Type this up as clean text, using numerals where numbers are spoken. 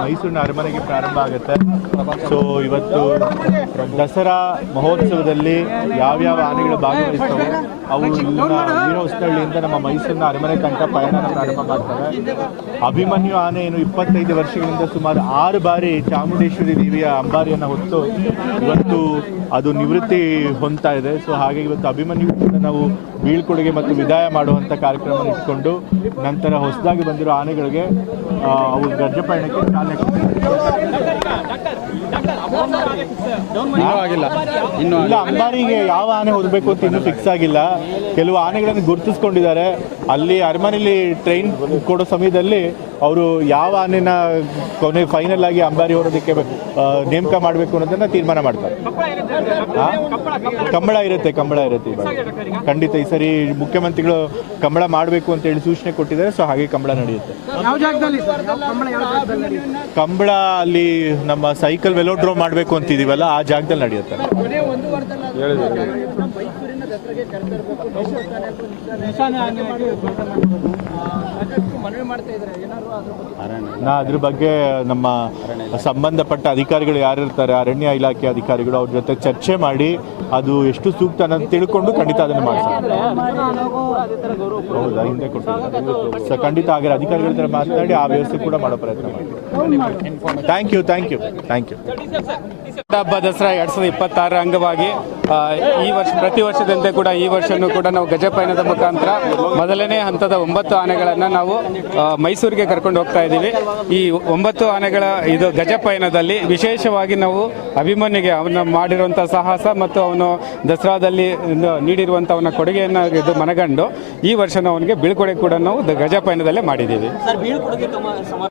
ಮೈಸೂರಿನ ಅರಮನೆಗೆ ಪ್ರಾರಂಭ ಆಗುತ್ತೆ. ಸೊ ಇವತ್ತು ದಸರಾ ಮಹೋತ್ಸವದಲ್ಲಿ ಯಾವ್ಯಾವ ಆನೆಗಳು ಭಾಗವಹಿಸ್ತವೆ ಅವು ವೀರಹೊಸನಹಳ್ಳಿಯಿಂದ ನಮ್ಮ ಮೈಸೂರಿನ ಅರಮನೆ ತನಕ ಪಯಣ ಪ್ರಾರಂಭ ಮಾಡ್ತಾರೆ. ಅಭಿಮನ್ಯು ಆನೆ ಏನು 25 ವರ್ಷಗಳಿಂದ ಸುಮಾರು 6 ಬಾರಿ ಚಾಮುಂಡೇಶ್ವರಿ ದೇವಿಯ ಅಂಬಾರಿಯನ್ನು ಹೊತ್ತು ಇವತ್ತು ಅದು ನಿವೃತ್ತಿ ಹೊಂದ್ತಾ ಇದೆ. ಸೊ ಹಾಗೆ ಇವತ್ತು ಅಭಿಮನ್ಯು ನಾವು ಬೀಳ್ಕೊಡುಗೆ ಮತ್ತು ವಿದಾಯ ಮಾಡುವಂಥ ಕಾರ್ಯಕ್ರಮ ಇಟ್ಕೊಂಡು ನಂತರ ಹೊಸದಾಗಿ ಬಂದಿರೋ ಆನೆಗಳಿಗೆ ಅವು ಗರ್ಜೆ ಪಯಣಕ್ಕೆ ಚಾಲನೆ ಇಲ್ಲ. ಅಂಬಾರಿಗೆ ಯಾವ ಆನೆ ಹೊರಬೇಕು ಅಂತ ಇನ್ನೂ ಫಿಕ್ಸ್ ಆಗಿಲ್ಲ. ಕೆಲವು ಆನೆಗಳನ್ನು ಗುರುತಿಸ್ಕೊಂಡಿದ್ದಾರೆ. ಅಲ್ಲಿ ಅರಮನೆಯಲ್ಲಿ ಟ್ರೈನ್ ಕೊಡೋ ಸಮಯದಲ್ಲಿ ಅವರು ಯಾವ ಆನೆನ ಕೊನೆ ಫೈನಲ್ ಆಗಿ ಅಂಬಾರಿ ಹೊರೋದಕ್ಕೆ ನೇಮಕ ಮಾಡಬೇಕು ಅನ್ನೋದನ್ನ ತೀರ್ಮಾನ ಮಾಡ್ತಾರೆ. ಕಂಬಳ ಇರುತ್ತೆ ಖಂಡಿತ. ಈ ಸರಿ ಮುಖ್ಯಮಂತ್ರಿಗಳು ಕಂಬಳ ಮಾಡಬೇಕು ಅಂತ ಹೇಳಿ ಸೂಚನೆ ಕೊಟ್ಟಿದ್ದಾರೆ. ಸೊ ಹಾಗೆ ಕಂಬಳ ನಡೆಯುತ್ತೆ. ಕಂಬಳ ಅಲ್ಲಿ ನಮ್ಮ ಸೈಕಲ್ ವೆಲೋಡ್ರೋಮ್ ಮಾಡಬೇಕು ಅಂತಿದೀವಲ್ಲ ಆ ಜಾಗದಲ್ಲಿ ನಡೆಯುತ್ತೆ. ನಾ ಅದ್ರ ಬಗ್ಗೆ ನಮ್ಮ ಸಂಬಂಧಪಟ್ಟ ಅಧಿಕಾರಿಗಳು ಯಾರಿರ್ತಾರೆ, ಅರಣ್ಯ ಇಲಾಖೆ ಅಧಿಕಾರಿಗಳು, ಅವ್ರ ಜೊತೆ ಚರ್ಚೆ ಮಾಡಿ ಅದು ಎಷ್ಟು ಸೂಕ್ತ ಅನ್ನೋದು ತಿಳ್ಕೊಂಡು ಖಂಡಿತ ಅದನ್ನು ಮಾಡ್ತಾರೆ. ಹೌದಾ, ಹಿಂದೆ ಕೊಟ್ಟು ಖಂಡಿತ ಆಗಿರೋ ಅಧಿಕಾರಿಗಳ ಹತ್ರ ಮಾತನಾಡಿ ಆ ವ್ಯವಸ್ಥೆ ಕೂಡ ಮಾಡೋ ಪ್ರಯತ್ನ ಮಾಡ್ತೀವಿ. Thank you. ಹಬ್ಬ ದಸರಾ 2026 ಅಂಗವಾಗಿ ಈ ವರ್ಷ ಪ್ರತಿ ವರ್ಷದಂತೆ ಕೂಡ ಈ ವರ್ಷನೂ ಕೂಡ ನಾವು ಗಜಪಯಣದ ಮುಖಾಂತರ ಮೊದಲನೇ ಹಂತದ 9 ಆನೆಗಳನ್ನು ನಾವು ಮೈಸೂರಿಗೆ ಕರ್ಕೊಂಡು ಹೋಗ್ತಾ ಇದ್ದೀವಿ. ಈ 9 ಆನೆಗಳ ಇದು ಗಜಪಯಣದಲ್ಲಿ ವಿಶೇಷವಾಗಿ ನಾವು ಅಭಿಮನ್ಯುಗೆ ಅವನ ಮಾಡಿರುವಂಥ ಸಾಹಸ ಮತ್ತು ಅವನು ದಸರಾದಲ್ಲಿ ನೀಡಿರುವಂಥ ಅವನ ಕೊಡುಗೆಯನ್ನು ಇದು ಮನಗಂಡು ಈ ವರ್ಷ ಅವನಿಗೆ ಬೀಳ್ಕೊಡುಗೆ ಕೂಡ ನಾವು ಗಜಪಯಣದಲ್ಲೇ ಮಾಡಿದ್ದೀವಿ.